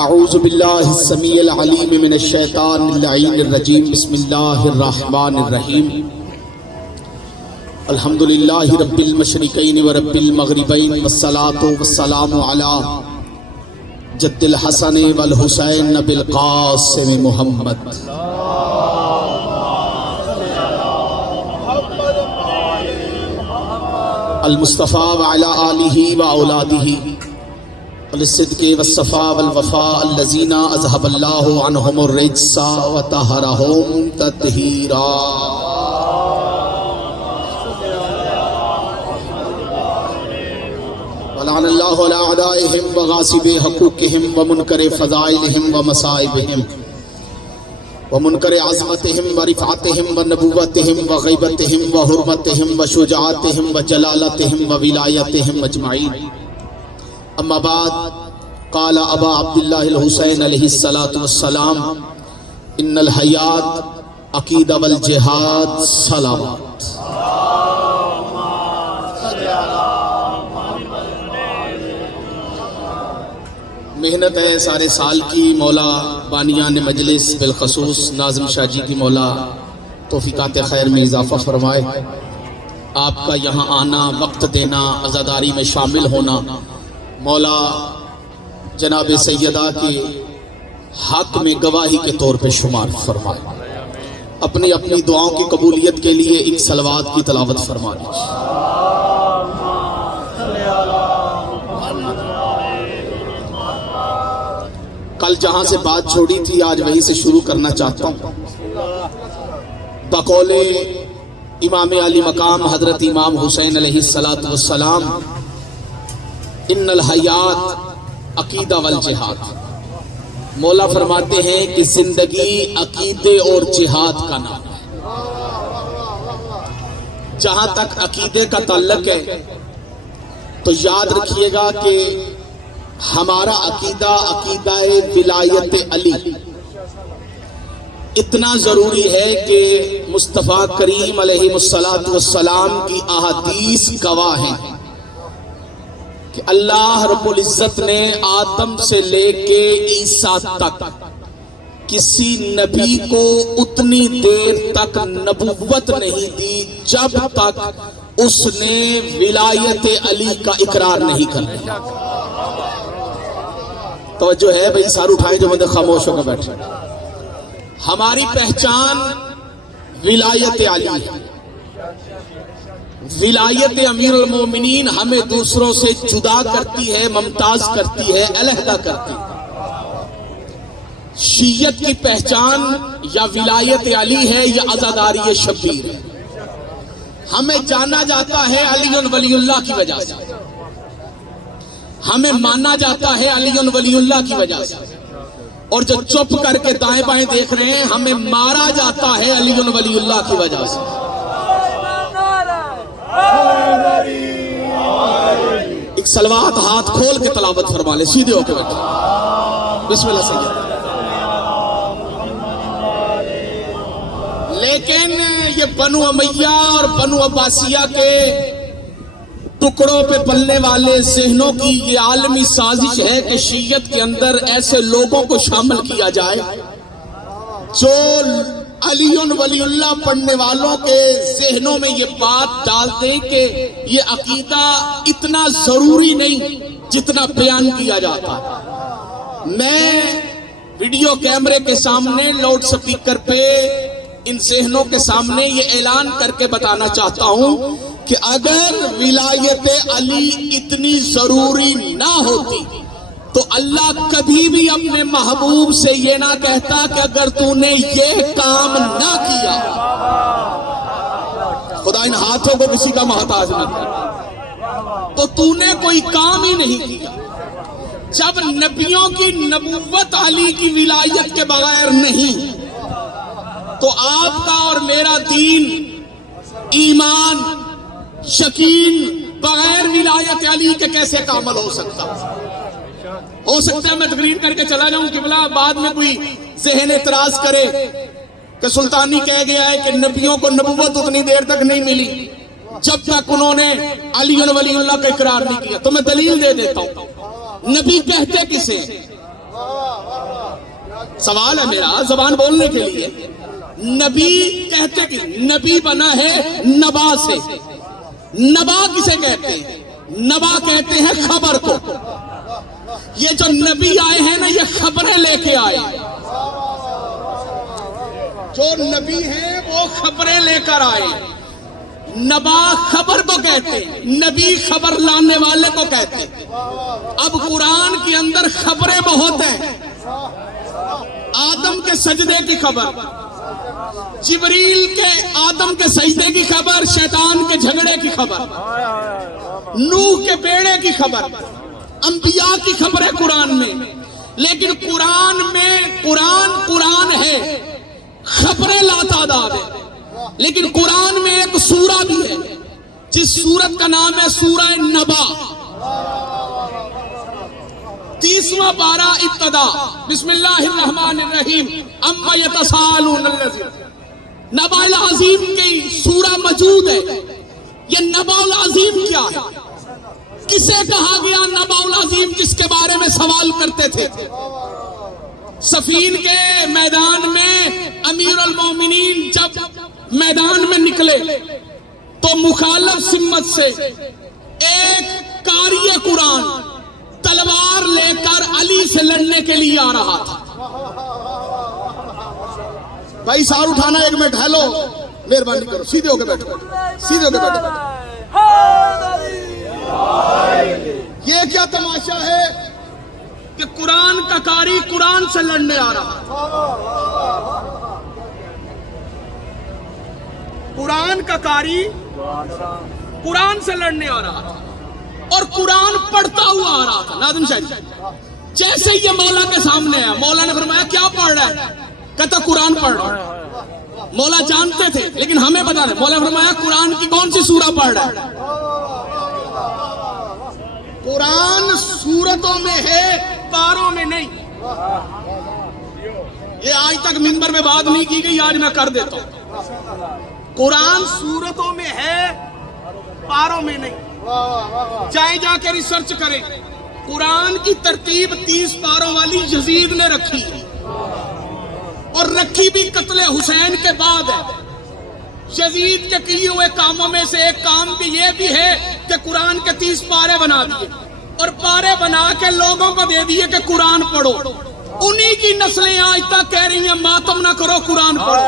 اعوذ باللہ السمیع العلیم من الشیطان اللعین الرجیم بسم اللہ الرحمن الرحیم الحمدللہ رب المشرقین ورب المغربین والصلاة والسلام علی جد الحسن والحسین بالقاسم محمد المصطفیٰ وعلی آلہ واولادہ الصدق والصفاء والوفاء الذين اذهب الله عنهم الرجس وطهرهم تطهيرا ولعن الله على اعدائهم وغاصب حقوقهم ومنكر فضائلهم ومصائبهم ومنكر عظمتهم ورفعتهم ونبوتهم وغيبتهم وحرمتهم وشجاعتهم وجلالتهم وولایتهم اجمعین. اما بعد قال ابا عبداللہ الحسین علیہ السلام ان الحیات عقیدہ والجہاد صلوات. محنت ہے سارے سال کی. مولا بانیان مجلس بالخصوص ناظم شاہ جی کی مولا توفیقات خیر میں اضافہ فرمائے. آپ کا یہاں آنا، وقت دینا، عزاداری میں شامل ہونا مولا جناب سیدہ کے حق میں گواہی کے طور پہ شمار فرمائے. اپنی اپنی دعاؤں کی قبولیت کے لیے ایک صلوات کی تلاوت فرما لیجیے. کل جہاں سے بات چھوڑی تھی آج وہیں سے شروع کرنا چاہتا ہوں. بقول امام علی مقام حضرت امام حسین علیہ السلام ان الحیات عقیدہ والجہاد. مولا فرماتے ہیں کہ زندگی عقیدے اور جہاد کا نام ہے. جہاں تک عقیدے کا تعلق ہے تو یاد رکھیے گا کہ ہمارا عقیدہ عقیدہ ولایت علی اتنا ضروری ہے کہ مصطفیٰ کریم علیہ السلام کی احادیث گواہ ہیں کہ اللہ رب العزت نے آدم سے لے کے عیسیٰ تک کسی نبی کو اتنی دیر تک نبوت نہیں دی جب تک اس نے ولایت علی کا اقرار نہیں کر لیا. توجہ ہے بھائی، سار اٹھائیں جو بندے خاموش ہو کر بیٹھے. ہماری پہچان ولایت علی ہے. ولایت امیر المومنین ہمیں دوسروں سے جدا کرتی ہے، ممتاز کرتی ہے، علیحدہ کرتی ہے. شیعت کی پہچان یا ولایت علی ہے یا عزاداری شبیر ہے. ہمیں جانا جاتا ہے علی ولی اللہ کی وجہ سے، ہمیں مانا جاتا ہے علی ولی اللہ کی وجہ سے، اور جو چپ کر کے دائیں بائیں دیکھ رہے ہیں ہمیں مارا جاتا ہے علی ولی اللہ کی وجہ سے. ایک صلوات ہاتھ کھول کے تلاوت فرما لے، سیدھے ہو کے بیٹھے. بسم اللہ سید. لیکن یہ بنو امیہ اور بنو عباسیہ کے ٹکڑوں پہ پلنے والے ذہنوں کی یہ عالمی سازش ہے کہ شیعت کے اندر ایسے لوگوں کو شامل کیا جائے جو علی ولی اللہ پڑھنے والوں کے ذہنوں میں یہ بات ڈال دیں کہ یہ عقیدہ اتنا ضروری نہیں جتنا بیان کیا جاتا. میں ویڈیو کیمرے کے سامنے لاؤڈ سپیکر پہ ان ذہنوں کے سامنے یہ اعلان کر کے بتانا چاہتا ہوں کہ اگر ولایت علی اتنی ضروری نہ ہوتی تو اللہ کبھی بھی اپنے محبوب سے یہ نہ کہتا کہ اگر تو نے یہ کام نہ کیا. خدا ان ہاتھوں کو کسی کا محتاج نہ کرے تو تو نے کوئی کام ہی نہیں کیا. جب نبیوں کی نبوت علی کی ولایت کے بغیر نہیں تو آپ کا اور میرا دین، ایمان، یقین بغیر ولایت علی کے کیسے کامل ہو سکتا؟ ہو سکتا ہے میں تقریر کر کے چلا جاؤں قبلہ، بعد میں کوئی ذہن اعتراض کرے کہ سلطانی کہہ گیا ہے کہ نبیوں کو نبوت اتنی دیر تک نہیں ملی جب تک انہوں نے علی ولی اللہ کا اقرار نہیں کیا. تو میں دلیل دے دیتا ہوں. نبی کہتے کسے؟ سوال ہے میرا زبان بولنے کے لیے، نبی کہتے کہ نبی بنا ہے نبا سے، نبا کسے کہتے ہیں؟ نبا کہتے ہیں خبر کو۔ یہ جو نبی آئے ہیں نا یہ خبریں لے کے آئے، جو نبی ہیں وہ خبریں لے کر آئے۔ نبا خبر کو کہتے ہیں، نبی خبر لانے والے کو کہتے ہیں۔ اب قرآن کے اندر خبریں بہت ہیں، آدم کے سجدے کی خبر، جبریل کے آدم کے سجدے کی خبر، شیطان کے جھگڑے کی خبر، نوح کے بیڑے کی خبر، انبیاء کی خبر ہے قرآن میں۔ لیکن قرآن میں قرآن ہے، خبریں لاتعداد ہے۔ لیکن قرآن میں ایک سورہ بھی ہے جس سورت کا نام ہے سورہ نبا، 30واں پارہ ابتدا، بسم اللہ الرحمن الرحیم، اما یتساءلون نبا العظیم کی سورہ موجود ہے۔ یہ نبا العظیم کیا ہے؟ کسے کہا گیا نبا العظیم جس کے بارے میں سوال کرتے تھے؟ صفین کے میدان میں امیر المومنین جب میدان میں نکلے تو مخالف سمت سے ایک قاری قرآن تلوار لے کر علی سے لڑنے کے لیے آ رہا تھا۔ بھائی سار اٹھانا، ایک منٹ، ہیلو، مہربانی کرو، سیدھے ہو کے بیٹھو، سیدھے ہو کے بیٹھو۔ یہ کیا تماشا ہے کہ قرآن کا قاری قرآن سے لڑنے آ رہا ہے؟ قرآن کا قاری قرآن سے لڑنے آ رہا تھا اور قرآن پڑھتا ہوا آ رہا تھا۔ ناظم شاہد جیسے یہ مولا کے سامنے ہے، مولا نے فرمایا کیا پڑھ رہا ہے؟ کہتا قرآن پڑھ رہا ہے۔ مولا جانتے تھے لیکن ہمیں بتا رہے، مولا نے فرمایا قرآن کی کون سی سورہ پڑھ رہا ہے؟ قرآن سورتوں میں ہے، پاروں میں نہیں۔ یہ آج تک منبر میں بات نہیں کی گئی، آج میں کر دیتا ہوں۔ قرآن سورتوں میں ہے، پاروں میں نہیں۔ جائیں جا کے ریسرچ کریں، قرآن کی ترتیب 30 پاروں والی یزید نے رکھی اور رکھی بھی قتل حسین کے بعد ہے۔ یزید کے کیے ہوئے کاموں میں سے ایک کام بھی یہ بھی ہے کہ قرآن کے 30 پارے بنا دیے اور پارے بنا کے لوگوں کو دے دیے کہ قرآن پڑھو۔ انہی کی نسلیں آج تک کہہ رہی ہیں ماتم نہ کرو، قرآن پڑھو۔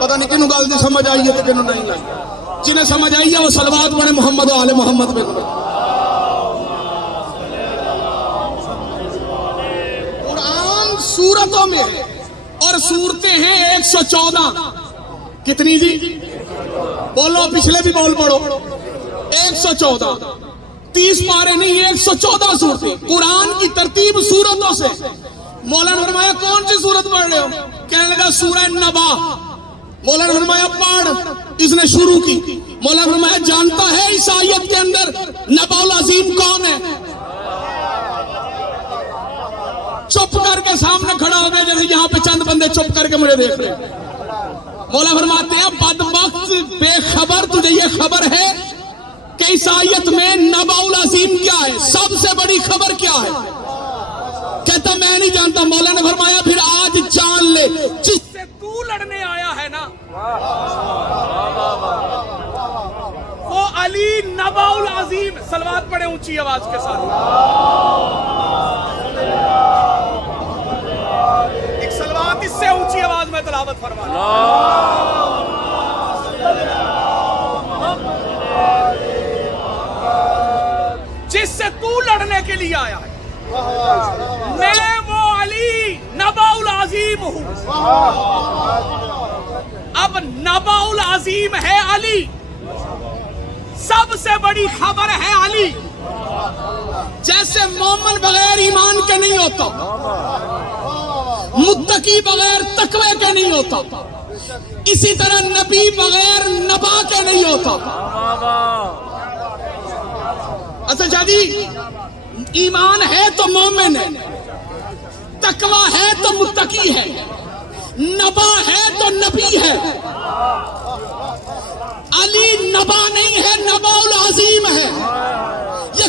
پتہ نہیں کنوں گل دی سمجھ آئی ہے تو کنوں نہیں آئی۔ جنہیں سمجھ آئی ہے وہ صلوات پڑھیں محمد و آل محمد پہ۔ قرآن سورتوں میں ہے اور سورتیں ہیں 114۔ کتنی جی؟ بولو، پچھلے بھی بول پڑھو۔ 114، 30 پارے نہیں، 114 صورتیں۔ قرآن کی ترتیب سورتوں سے۔ مولا نے فرمایا کون سی سورت پڑھ رہے ہو؟ کہنے لگا سورہ نبا۔ مولا نے فرمایا پڑھ، اس نے شروع کی۔ مولا نے فرمایا جانتا ہے اس آیت کے اندر نبا العظیم کون ہے؟ چپ کر کے سامنے کھڑا ہو گیا، جیسے یہاں پہ چند بندے چپ کر کے مجھے دیکھ رہے ہیں۔ مولا فرماتے ہیں بدبخت بے خبر، تجھے یہ خبر ہے کہ اس آیت میں نبا العظیم کیا ہے؟ سب سے بڑی خبر کیا ہے؟ کہتا میں نہیں جانتا۔ مولا نے فرمایا پھر آج جان لے، جس سے تو لڑنے آیا ہے نا وہ علی نبا العظیم۔ صلوات پڑھیں اونچی آواز کے ساتھ۔ ایک صلوات اس سے اونچی آواز میں تلاوت فرما۔ جس سے تو لڑنے کے لیے آیا ہے، میں وہ علی نبا العظیم ہوں۔ اب نبا العظیم ہے علی، سب سے بڑی خبر ہے علی۔ جیسے مومن بغیر ایمان کے نہیں ہوتا، متقی بغیر تقوی کے نہیں ہوتا، اسی طرح نبی بغیر نبا کے نہیں ہوتا۔ اصل شادی ایمان ہے تو مومن ہے، تقوی ہے تو متقی ہے، نبا ہے تو نبی ہے۔ علی نبا نہیں ہے، نبا العظیم ہے۔ یہ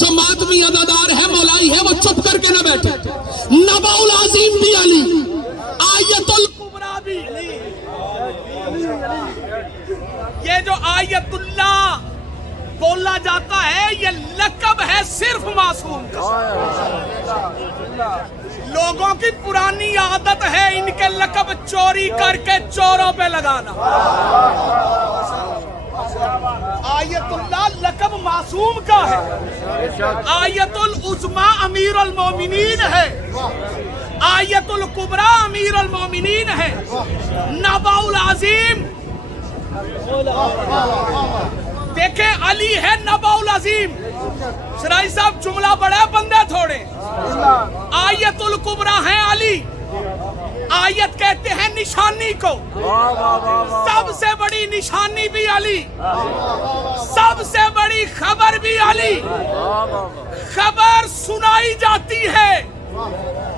جو ماتمی عزادار ہے مولائی ہے وہ چپ کر کے نہ بیٹھے. نبأ العظیم بھی علی، آیت الکبریٰ بھی. یہ جو آیت اللہ بولا جاتا ہے یہ لقب ہے صرف معصوم کا. لوگوں کی پرانی عادت ہے ان کے لقب چوری کر کے چوروں پہ لگانا. آیت اللہ لقب معصوم کا ہے. آیت العظمیٰ امیر المومنین ہے، آیت الکبریٰ امیر المومنین ہے. نبأ العظیم دیکھیں علی ہے نبأ العظیم. شرائی صاحب جملہ بڑے بندے تھوڑے. آیت الکبریٰ ہے علی. آیت کہتے ہیں نشانی کو. سب سے بڑی نشانی بھی علی، سب سے بڑی خبر بھی علی. خبر سنائی جاتی ہے،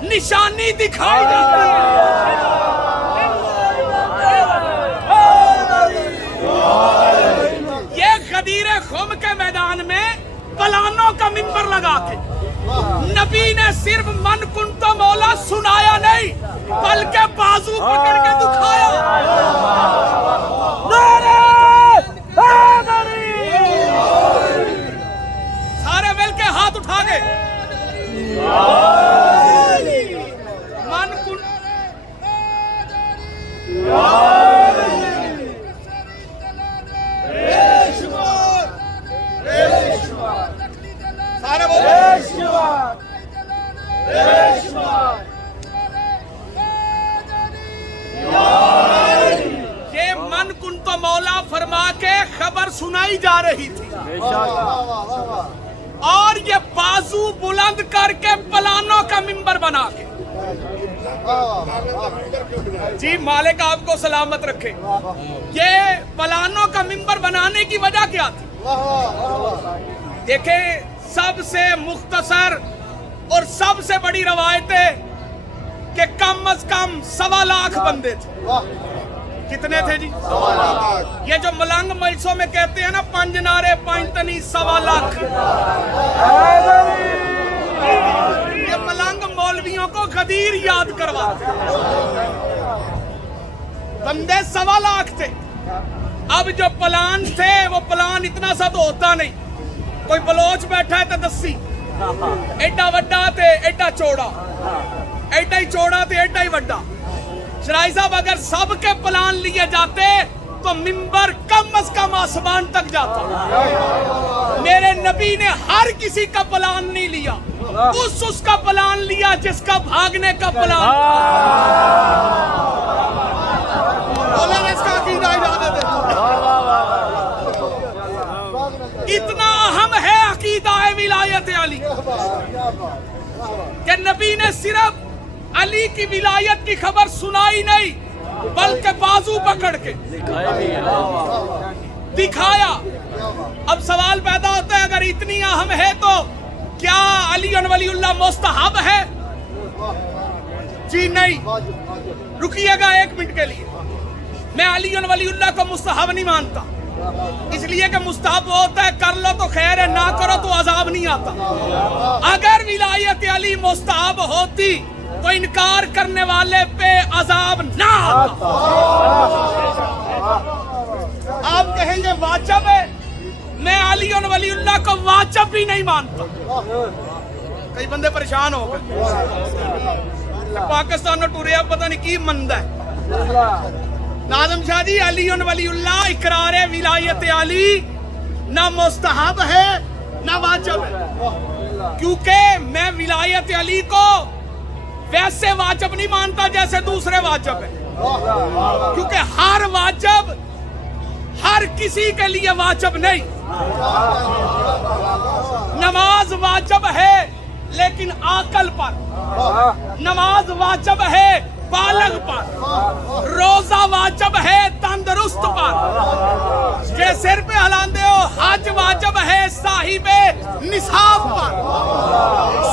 نشانی دکھائی جاتی ہے. یہ غدیر خم کے میدان میں پلانوں کا منبر لگا کے نبی نے صرف من کن تو مولا سنایا نہیں بلکہ بازو پکڑ کے دکھایا. سارے مل کے ہاتھ اٹھا گئے. من کن سارے یہ من کن تو مولا فرما کے خبر سنائی جا رہی تھی اور یہ بازو بلند کر کے پلانوں کا منبر بنا کے. جی مالک آپ کو سلامت رکھے. یہ پلانوں کا منبر بنانے کی وجہ کیا تھی؟ دیکھیں سب سے مختصر اور سب سے بڑی روایت ہے کہ کم از کم 1.25 لاکھ بندے تھے. کتنے تھے جی؟ 1.25 لاکھ. یہ جو ملنگ مجلسوں میں کہتے ہیں نا پنج نعرے پنج تنی 1.25 لاکھ، یہ ملنگ مولویوں کو غدیر یاد کرواتے. بندے 1.25 لاکھ تھے. اب جو پلان تھے وہ پلان اتنا سا تو ہوتا نہیں. کوئی بلوچ بیٹھا ہے تو 10 ایڈا وڈا تے ایڈا چوڑا، ایڈا ہی چوڑا تے ایڈا ہی وڈا. شرائی صاحب اگر سب کے پلان لیے جاتے تو منبر کم از کم آسمان تک جاتا. میرے نبی نے ہر کسی کا پلان نہیں لیا، اس کا پلان لیا جس کا بھاگنے کا پلان. اس کا عقیدہ اجازت ہے. اتنا اہم ہے عقیدہ ولایت علی کہ نبی نے صرف علی کی ولایت کی خبر سنائی نہیں بلکہ بازو پکڑ کے دکھایا. اب سوال پیدا ہوتا ہے اگر اتنی اہم ہے تو کیا علی ولی اللہ مستحب ہے؟ جی نہیں. رکیے گا 1 منٹ کے لیے. میں علی ولی اللہ کو مستحب نہیں مانتا، اس لیے کہ مستحب ہوتا ہے کر لو تو خیر ہے، نہ کرو تو عذاب نہیں آتا. اگر ولایت علی مستحب ہوتی تو انکار کرنے والے پہ عذاب نہ آتا. آپ کہیں گے واجب ہے، میں علی ولی اللہ کو واجب بھی نہیں مانتا. کئی بندے پریشان ہو گئے، پاکستان میں ٹوریا پتہ نہیں کی مندہ ہے. ناظم شاہ جی علی ولی اللہ اقرار ولایت علی نہ مستحب ہے نہ واجب ہے، کیونکہ میں ولایت علی کو ویسے واجب نہیں مانتا جیسے دوسرے واجب ہے. کیونکہ ہر واجب ہر کسی کے لیے واجب نہیں. نماز واجب ہے لیکن عاقل پر، نماز واجب ہے بالغ پر، روزہ واجب ہے تندرست پر، جے سر پہ ہلاندے ہو حج واجب ہے صاحب نصاب پر،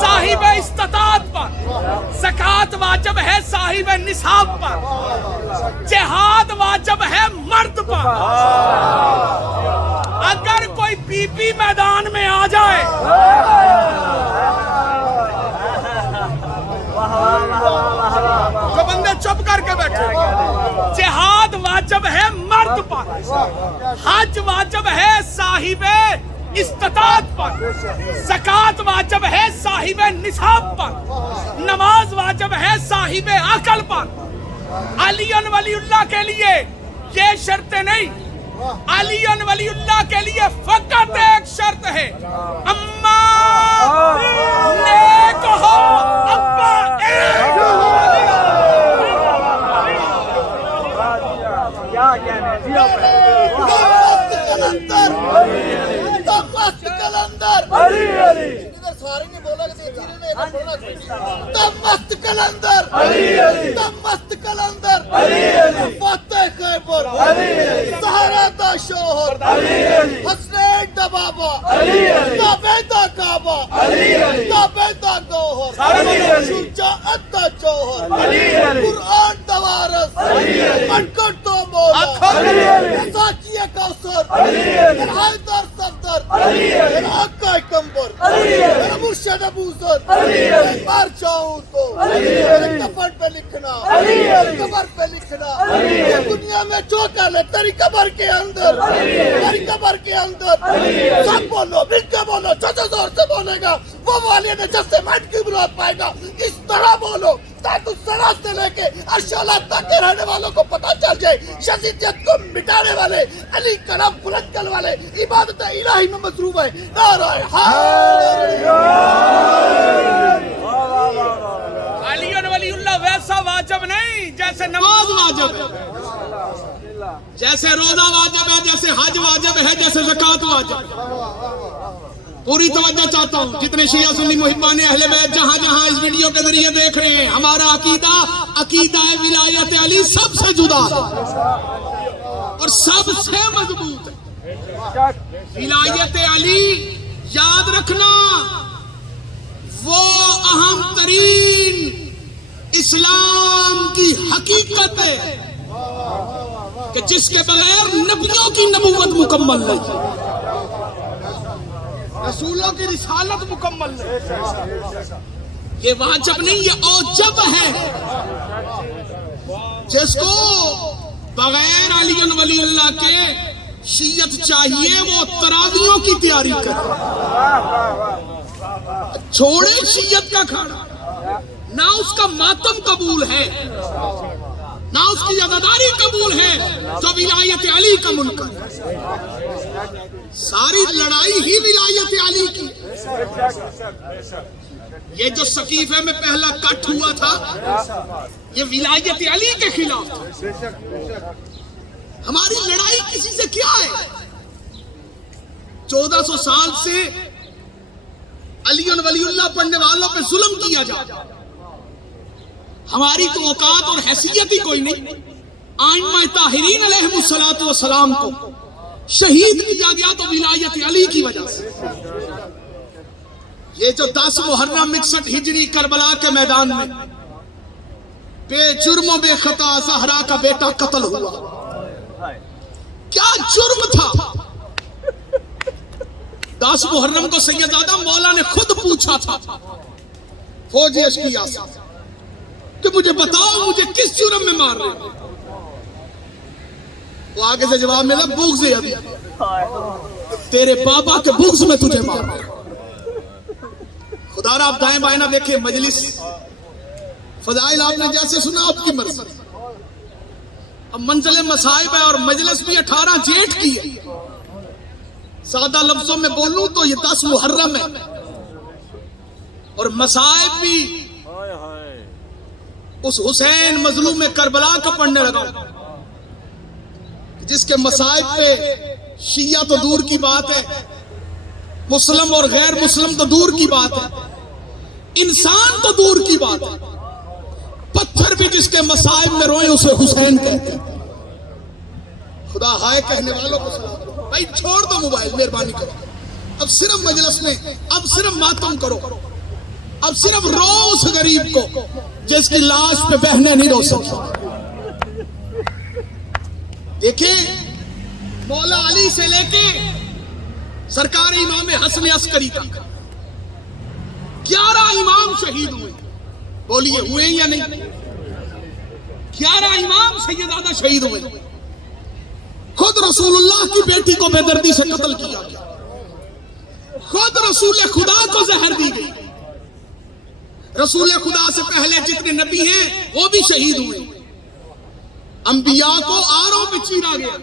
صاحب استطاعت پر، زکوٰۃ واجب ہے صاحب نصاب پر، جہاد واجب ہے مرد پر. اگر کوئی بی بی میدان میں آ جائے حج واجب ہے صاحب استطاعت پر، زکوٰۃ واجب ہے صاحب نصاب پر، نماز واجب ہے صاحب عقل پر۔ علی ولی اللہ کے لیے یہ شرطیں نہیں، علی ولی اللہ کے لیے فقط ایک شرط ہے، اما نیک ہو، ابا ایک ہو۔ مست کلندر مست کلندر فاتح خیبر سہارا دا شوہر حسنین دا بابا تابعہ کعبہ تابعہ گوہر شجاعت دا جوہر قرآن دا وارث منکٹ تو مولا ساچی کوثر حیدر صفدر آقا کمبر مرشد ابو ذر مار چاہوں تو کفن پہ لکھنا قبر پہ لکھنا دنیا میں جو کر لے تیری قبر کے اندر تیری قبر کے اندر سب بولو مل کے بولو جو زور سے بولے گا وہ والی نے جب سے مٹ کی مراد پائے گا، اس طرح بولو تاکہ سرا سے لے کے ارشالہ تک کے رہنے والوں کو پتہ چل جائے شذیت کو مٹانے والے علی کا نام بلند کرنے والے عبادت الہی میں مصروف ہے۔ نعرہ علی ولی اللہ ویسا واجب نہیں جیسے نماز واجب ہے، جیسے روزہ واجب ہے، جیسے حج واجب ہے، جیسے زکوٰۃ واجب ہے۔ پوری توجہ چاہتا ہوں جتنے شیعہ سنی محبان اہل بیت جہاں جہاں اس ویڈیو کے ذریعے دیکھ رہے ہیں، ہمارا عقیدہ ولایت علی سب سے جدا اور سب سے مضبوط ہے۔ ولایت علی یاد رکھنا وہ اہم ترین اسلام کی حقیقت ہے کہ جس کے بغیر نبیوں کی نبوت مکمل نہیں، رسولوں کی رسالت مکمل نہیں۔ یہ واجب نہیں، یہ اوجب ہے۔ جس کو بغیر علی ولی اللہ کے شیعت چاہیے وہ تراویحوں کی تیاری کرے، چھوڑے شیعت کا کھانا، نہ اس کا ماتم قبول ہے نہ اس کی عزاداری قبول ہے جو ولایت علی کا منکر ہے۔ ساری لڑائی ہی ولایت علی کی۔ یہ جو سقیفہ میں پہلا کٹ ہوا تھا یہ ولایت علی کے خلاف تھا۔ ہماری لڑائی کسی سے کیا ہے؟ 1400 سال سے علی ولی اللہ پڑھنے والوں پہ ظلم کیا جاتا، ہماری تو اوقات اور حیثیت ہی کوئی نہیں۔ ائمہ طاہرین علیہم الصلوۃ والسلام کو شہید کیا گیا تو ولایت علی کی وجہ سے۔ یہ جو 10 محرم 61 ہجری کربلا کے میدان میں بے جرم و بے خطا زہرا کا بیٹا قتل ہوا، کیا جرم تھا؟ 10 محرم کو سیدزادہ مولا نے خود پوچھا تھا فوجی اشقیاء سے کہ مجھے بتاؤ مجھے کس جرم میں مار رہے ہیں؟ وہ آگے سے جواب ملا بغض ابی، تیرے بابا کے بغض میں تجھے مار رہے ہیں۔ خدا را آپ دائیں بائیں نہ دیکھیں، مجلس فضائل آپ نے جیسے سنا آپ کی مرضی۔ اب منزل مصائب ہے اور مجلس بھی 18 جیٹھ کی ہے۔ سادہ لفظوں میں بولوں تو یہ 10 محرم ہے اور مصائب بھی اس حسین مظلوم کربلا کا پڑھنے لگا جس کے مصائب پہ شیعہ تو دور کی بات ہے، مسلم اور غیر مسلم تو دور کی بات ہے، انسان تو دور کی بات ہے، پتھر بھی جس کے مصائب میں روئے اسے حسین کہتے ہیں۔ خدا ہائے کہنے والوں کو سلام دو۔ بھائی چھوڑ دو موبائل، مہربانی کرو، اب صرف مجلس میں اب صرف ماتم کرو، اب صرف رو اس غریب کو جس کی لاش پہ بہنیں نہیں رو سکی۔ دیکھیں مولا علی سے لے کے سرکار امام حسن عسکری تک 11 امام شہید ہوئے، بولیے ہوئے یا نہیں؟ 11 امام سیدزادہ شہید ہوئے۔ خود رسول اللہ کی بیٹی کو بے دردی سے قتل کیا گیا, خود رسول خدا کو زہر دی گئی. رسول خدا سے پہلے جتنے نبی ہیں وہ بھی شہید ہوئے, انبیاء کو آروں پہ چیرا گیا.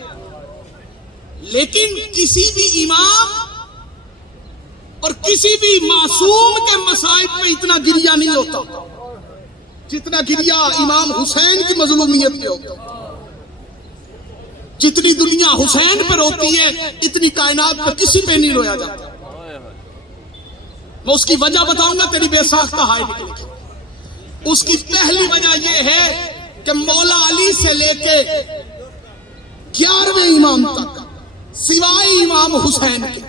لیکن کسی بھی امام اور کسی بھی معصوم کے مصائب پہ اتنا گریہ نہیں ہوتا جتنا گریہ امام حسین کی مظلومیت پہ ہوتا. جتنی دنیا حسین پہ روتی ہے اتنی کائنات پہ کسی پہ نہیں رویا جاتا. میں اس کی وجہ بتاؤں گا, تیری بے ساختہ ہائے نکلے گی. اس کی پہلی وجہ یہ ہے کہ مولا علی سے لے کے 11ویں امام تک سوائے امام حسین کے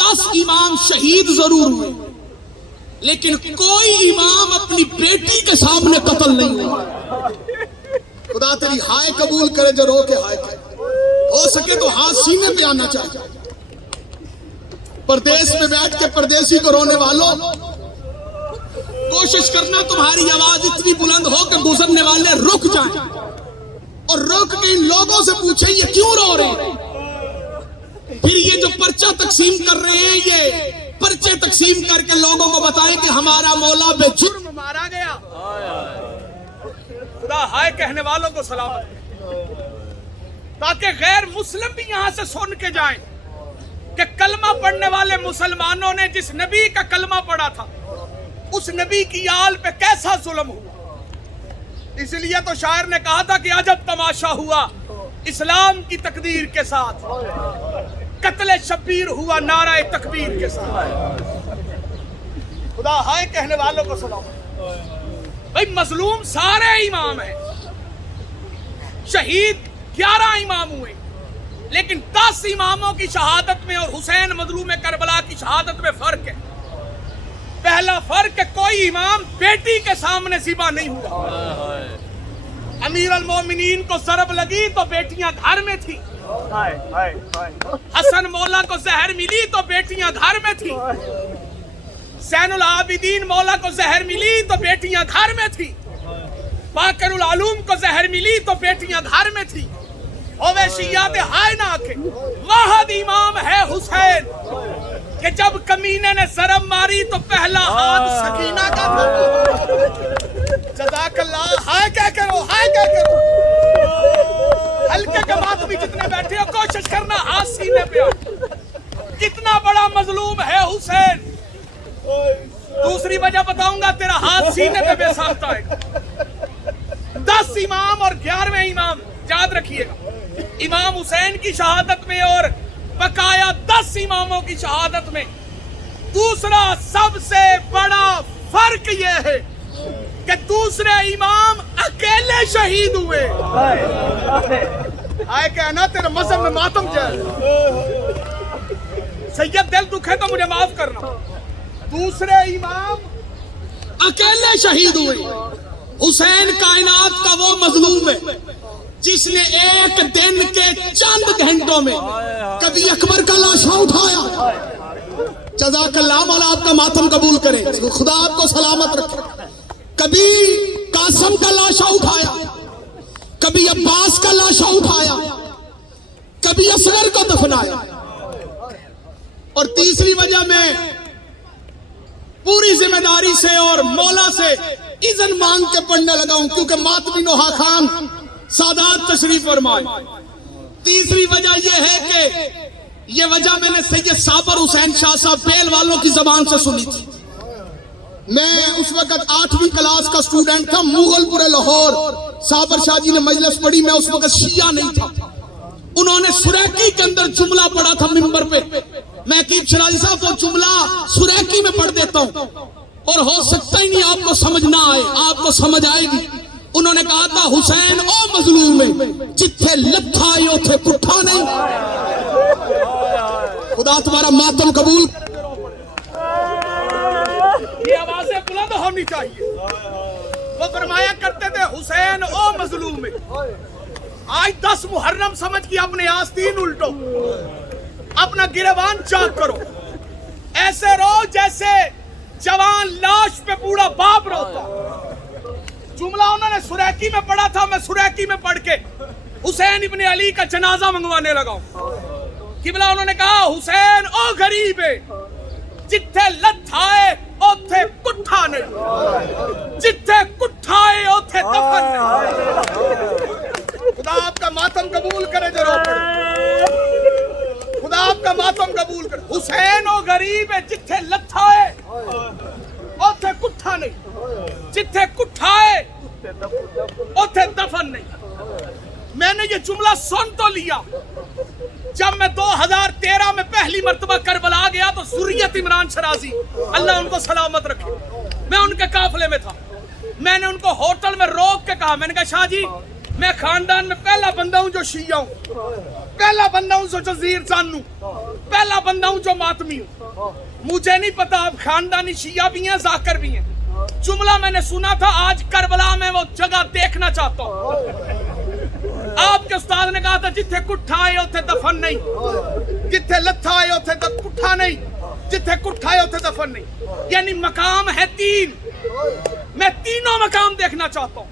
10 امام شہید ضرور ہوئے, لیکن کوئی امام اپنی بیٹی کے سامنے قتل نہیں ہوا. خدا تیری ہائے قبول کرے جو رو کے ہائے کرے. ہو سکے تو ہاتھ سینے پہ آنا چاہیے. پردیس میں بیٹھ کے پردیسی کو رونے والوں, کوشش کرنا تمہاری آواز اتنی بلند ہو کہ گزرنے والے رک جائیں اور رک کے ان لوگوں سے پوچھیں یہ کیوں رو رہے ہیں. پھر یہ جو پرچہ تقسیم کر رہے ہیں یہ پرچے تقسیم کر کے لوگوں کو بتائیں کہ ہمارا مولا بے جرم مارا گیا. خدا ہائے کہنے والوں کو سلامت, تاکہ غیر مسلم بھی یہاں سے سن کے جائیں کہ کلمہ پڑھنے والے مسلمانوں نے جس نبی کا کلمہ پڑھا تھا اس نبی کی آل پہ کیسا ظلم ہوا. اس لیے تو شاعر نے کہا تھا کہ عجب تماشا ہوا اسلام کی تقدیر کے ساتھ, قتل شبیر ہوا نعرہ تکبیر کے ساتھ. خدا ہائے کہنے والوں کو سلام. بھئی مظلوم سارے امام ہیں, شہید 11 امام ہوئے, لیکن 10 اماموں کی شہادت میں اور حسین مظلوم کربلا کی شہادت میں فرق ہے. پہلا فرق ہے کوئی امام بیٹی کے سامنے ذبح نہیں ہوا. امیر المومنین کو ضرب لگی تو بیٹیاں گھر میں تھی, حسن مولا کو زہر ملی تو بیٹیاں گھر میں تھی, زین العابدین مولا کو زہر ملی تو بیٹیاں گھر میں تھی, باقر العلوم کو زہر ملی تو بیٹیاں گھر میں تھی. اویشیات ہائے نہ آکے واحد امام ہے حسین کہ جب کمینے نے ضرب ماری تو پہلا ہاتھ سکینہ کا تھا. جزاک اللہ. ہائے کیا کرو, ہائے کیا کرو. ہلکے جماعت بھی جتنے بیٹھے ہو کوشش کرنا ہاتھ سینے پہ آئے. کتنا بڑا مظلوم ہے حسین. دوسری وجہ بتاؤں گا تیرا ہاتھ سینے پہ بے ساختہ ہے. 10 امام اور 11ویں امام یاد رکھیے گا. امام حسین کی شہادت میں اور بقایا 10 اماموں کی شہادت میں دوسرا سب سے بڑا فرق یہ ہے کہ دوسرے امام اکیلے شہید ہوئے. آئے کہنا تیرے مذہب میں ماتم جائے. سید دل دکھے تو مجھے معاف کرنا. دوسرے امام اکیلے شہید ہوئے. حسین کائنات کا وہ مظلوم ہے جس نے ایک دن کے چند گھنٹوں میں کبھی اکبر کا لاشا اٹھایا. جزاک اللہ, مولا آپ کا ماتم قبول کرے, خدا آپ کو سلامت رکھے. کبھی قاسم کا لاشا اٹھایا, کبھی عباس کا لاشا اٹھایا, کبھی اصغر کو دفنایا. اور تیسری وجہ میں پوری ذمہ داری سے اور مولا سے اذن مانگ کے پڑھنے لگا ہوں کیونکہ ماتمی نوحہ خان سادات تشریف فرمائے. تیسری وجہ یہ ہے کہ یہ وجہ میں نے سید صابر حسین شاہ صاحب بیل والوں کی زبان سے سنی تھی. میں اس وقت 8ویں کلاس کا سٹوڈنٹ تھا. مغل پورے لاہور صابر شاہ جی نے مجلس پڑھی, میں اس وقت شیعہ نہیں تھا. انہوں نے سریکی کے اندر جملہ پڑھا تھا ممبر پہ. میں عقیب شرازی صاحب وہ جملہ سریکی میں پڑھ دیتا ہوں اور ہو سکتا ہی نہیں آپ کو سمجھ نہ آئے, آپ کو سمجھ آئے گی. انہوں نے کہا تھا حسین او مظلوم ہے جتھے لتھا آئی اتھے پٹھا نہیں. خدا تمہارا ماتم قبول. یہ آوازیں بلند ہونی چاہیے. وہ فرمایا کرتے تھے حسین او مظلوم ہے. آج 10 محرم سمجھ کے اپنے آستین الٹو, اپنا گریبان چاک کرو, ایسے رو جیسے جوان لاش پہ بوڑھا باپ روتا. جملہ انہوں نے سریکی میں پڑھا تھا, میں سریکی میں پڑھ کے حسین ابن علی کا جنازہ منگوانے لگا ہوں. قبلہ انہوں نے کہا حسین او غریب جتھے لت آئے اوتھے کٹھا نہیں, جتھے کٹھا آئے اوتھے دفن نہیں. خدا آپ کا ماتم قبول کرے جو رو پڑے, خدا آپ کا ماتم قبول کرے. حسین او غریب ہے جتھے لت آئے اوتھے کٹھا نہیں, جتھے کٹھا آئے اوتھے دفن نہیں. میں نے یہ جملہ سن تو لیا. جب میں 2013 میں پہلی مرتبہ کربلا گیا تو ذریت عمران شرازی اللہ ان کو سلامت رکھے, میں ان کے قافلے میں تھا. میں نے ان کو ہوٹل میں روک کے کہا, میں نے کہا شاہ جی میں خاندان میں پہلا بندہ ہوں جو شیعہ ہوں, پہلا بندہ ہوں جو زیر زانو, پہلا بندہ ہوں جو ماتمی ہوں. مجھے نہیں پتا آپ خاندانی شیعہ بھی ہیں ذاکر بھی ہیں. جملہ میں نے سنا تھا, آج کربلا میں وہ جگہ دیکھنا چاہتا ہوں. آپ کے استاد نے کہا تھا جتھے کٹھا آئے اوتھے دفن نہیں, جتھے لتھا آئے اوتھے کٹھا نہیں, جتھے کٹھا آئے اوتھے دفن نہیں. یعنی مقام ہے 3, میں تینوں مقام دیکھنا چاہتا ہوں.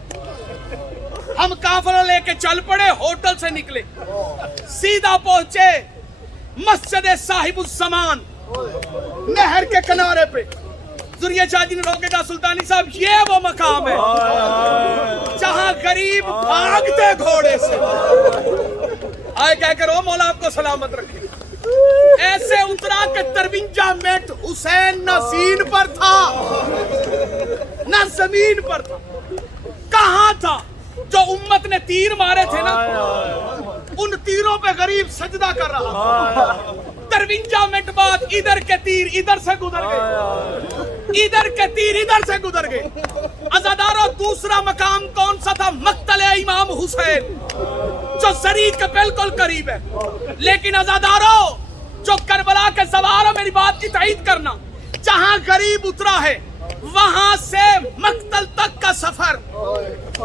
ہم قافلہ لے کے چل پڑے, ہوٹل سے نکلے, سیدھا پہنچے مسجد صاحب الزمان نہر کے کنارے پہ. ذریعہ شاہ جی نے روکے کہا سلطانی صاحب یہ وہ مقام ہے جہاں غریب بھاگتے گھوڑے سے آئے کہہ کر او مولا آپ کو سلامت رکھے. ایسے اترا کہ 53 منٹ حسین نہ زین پر تھا نہ زمین پر تھا. کہاں تھا؟ جو امت نے تیر مارے تھے نا ان تیروں پہ غریب سجدہ کر رہا. 53 منٹ بعد ادھر کے تیر ادھر سے گزر گئے, ادھر کے تیر ادھر سے گزر گئے. عزادارو دوسرا مقام کون سا تھا؟ مقتل امام حسین جو زرید کے بالکل قریب ہے. لیکن عزادارو جو کربلا کے سواروں میری بات کی تائید کرنا, جہاں غریب اترا ہے وہاں سے مقتل تک کا سفر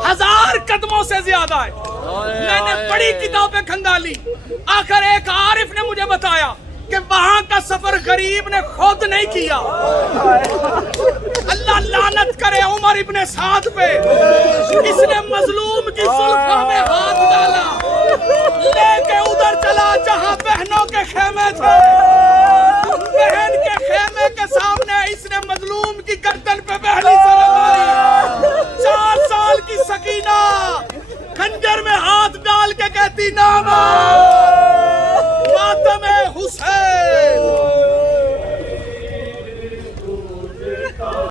1000 قدموں سے زیادہ ہے. میں نے بڑی کتابیں کھنگالی, آخر ایک عارف نے مجھے بتایا کہ وہاں کا سفر غریب نے خود نہیں کیا. اللہ لعنت کرے عمر ابن سعد پہ, اس نے مظلوم کی زلفوں میں ہاتھ ڈالا, لے کے ادھر چلا جہاں بہنوں کے خیمے تھے. بہن کے خیمے کے سامنے اس نے مظلوم کی گردن پہ پہلی ضرب ماری. 4 سال کی سکینہ خنجر میں ہاتھ ڈال کے کہتی نام